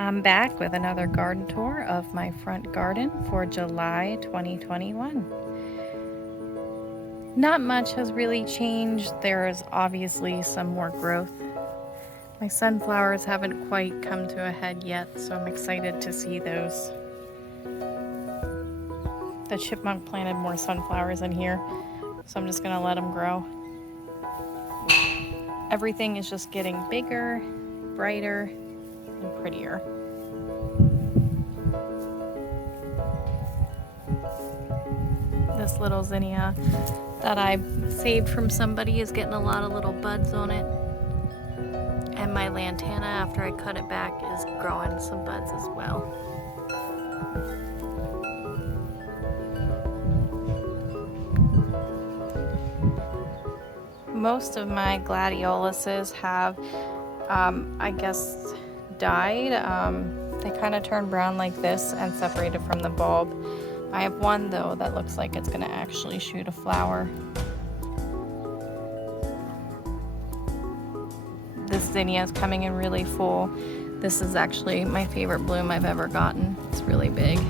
I'm back with another garden tour of my front garden for July 2021. Not much has really changed. There's obviously some more growth. My sunflowers haven't quite come to a head yet, so I'm excited to see those. The chipmunk planted more sunflowers in here, so I'm just gonna let them grow. Everything is just getting bigger, brighter, and prettier. This little zinnia that I saved from somebody is getting a lot of little buds on it. And my lantana, after I cut it back, is growing some buds as well. Most of my gladioluses have, I guess, died. They kind of turn brown like this and separated from the bulb. I have one though that looks like it's going to actually shoot a flower. This zinnia is coming in really full. This is actually my favorite bloom I've ever gotten. It's really big.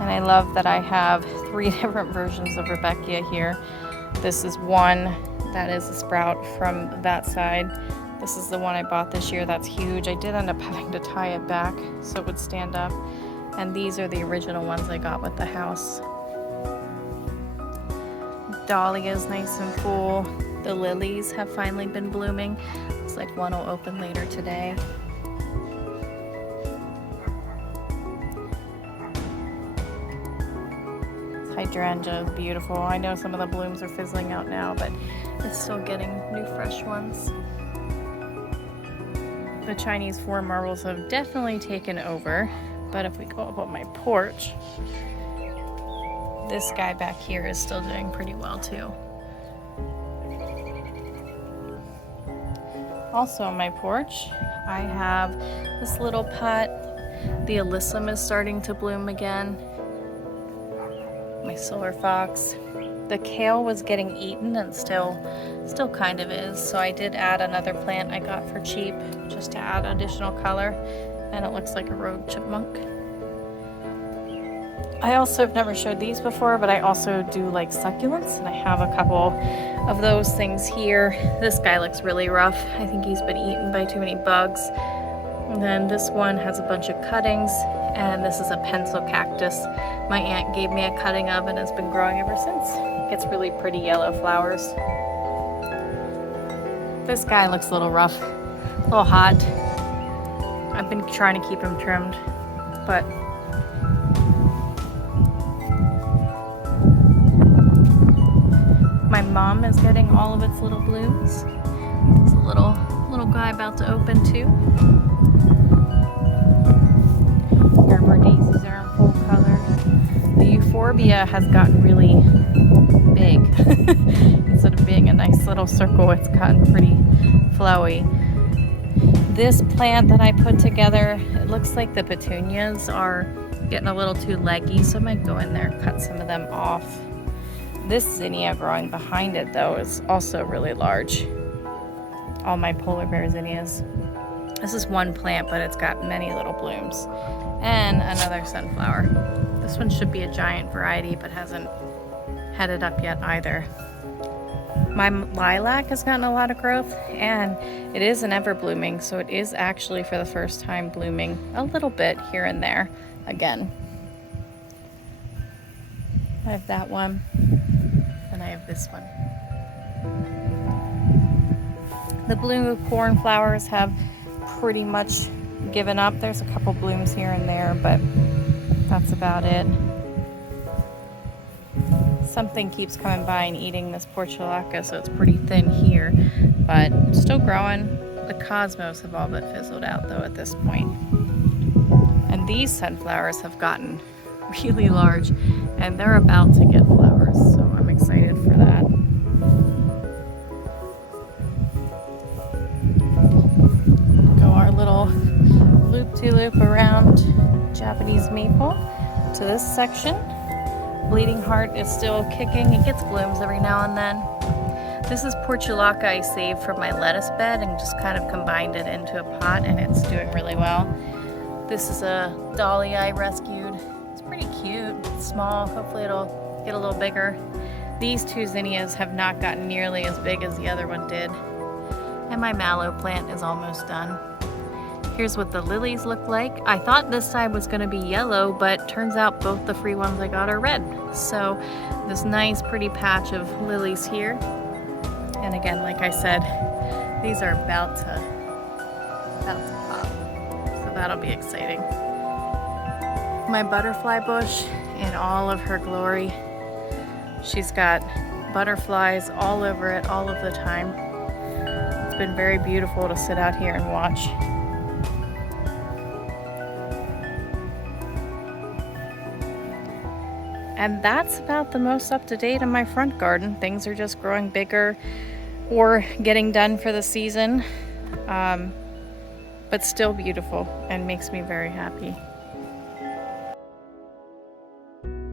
And I love that I have 3 different versions of Rebecca here. This is one that is a sprout from that side. This is the one I bought this year that's huge. I did end up having to tie it back so it would stand up. And these are the original ones I got with the house. Dahlia is nice and full. The lilies have finally been blooming. Looks like one will open later today. Hydrangea is beautiful. I know some of the blooms are fizzling out now, but it's still getting new fresh ones. The Chinese four marbles have definitely taken over, but if we go up on my porch, this guy back here is still doing pretty well too. Also on my porch, I have this little pot. The alyssum is starting to bloom again. My solar fox. The kale was getting eaten and still kind of is, so I did add another plant I got for cheap just to add additional color, and it looks like a rogue chipmunk. I also have never showed these before, but I also do like succulents, and I have a couple of those things here. This guy looks really rough. I think he's been eaten by too many bugs. And then this one has a bunch of cuttings, and this is a pencil cactus. My aunt gave me a cutting of and has been growing ever since. It gets really pretty yellow flowers. This guy looks a little rough, a little hot. I've been trying to keep him trimmed, but my mom is getting all of its little blooms. There's a little guy about to open too. Gerber daisies are in full color. The euphorbia has gotten really big. Instead of being a nice little circle, it's gotten pretty flowy. This plant that I put together, it looks like the petunias are getting a little too leggy, so I might go in there and cut some of them off. This zinnia growing behind it though is also really large. All my polar bear zinnias. This is one plant, but it's got many little blooms. And another sunflower. This one should be a giant variety, but hasn't headed up yet either. My lilac has gotten a lot of growth, and it is an ever blooming, so it is actually for the first time blooming a little bit here and there again. I have that one, and I have this one. The blue cornflowers have pretty much given up. There's a couple blooms here and there, but that's about it. Something keeps coming by and eating this portulaca, so it's pretty thin here, but still growing. The cosmos have all but fizzled out though at this point. And these sunflowers have gotten really large, and they're about to get flowers, so I'm excited for that. Little loop-de-loop around Japanese maple to this section. Bleeding heart is still kicking. It gets blooms every now and then. This is portulaca I saved from my lettuce bed and just kind of combined it into a pot, and it's doing really well. This is a dahlia I rescued. It's pretty cute, it's small. Hopefully it'll get a little bigger. These two zinnias have not gotten nearly as big as the other one did. And my mallow plant is almost done. Here's what the lilies look like. I thought this side was gonna be yellow, but turns out both the free ones I got are red. So this nice pretty patch of lilies here. And again, like I said, these are about to pop. So that'll be exciting. My butterfly bush in all of her glory. She's got butterflies all over it all of the time. It's been very beautiful to sit out here and watch. And that's about the most up to date in my front garden. Things are just growing bigger or getting done for the season, but still beautiful and makes me very happy.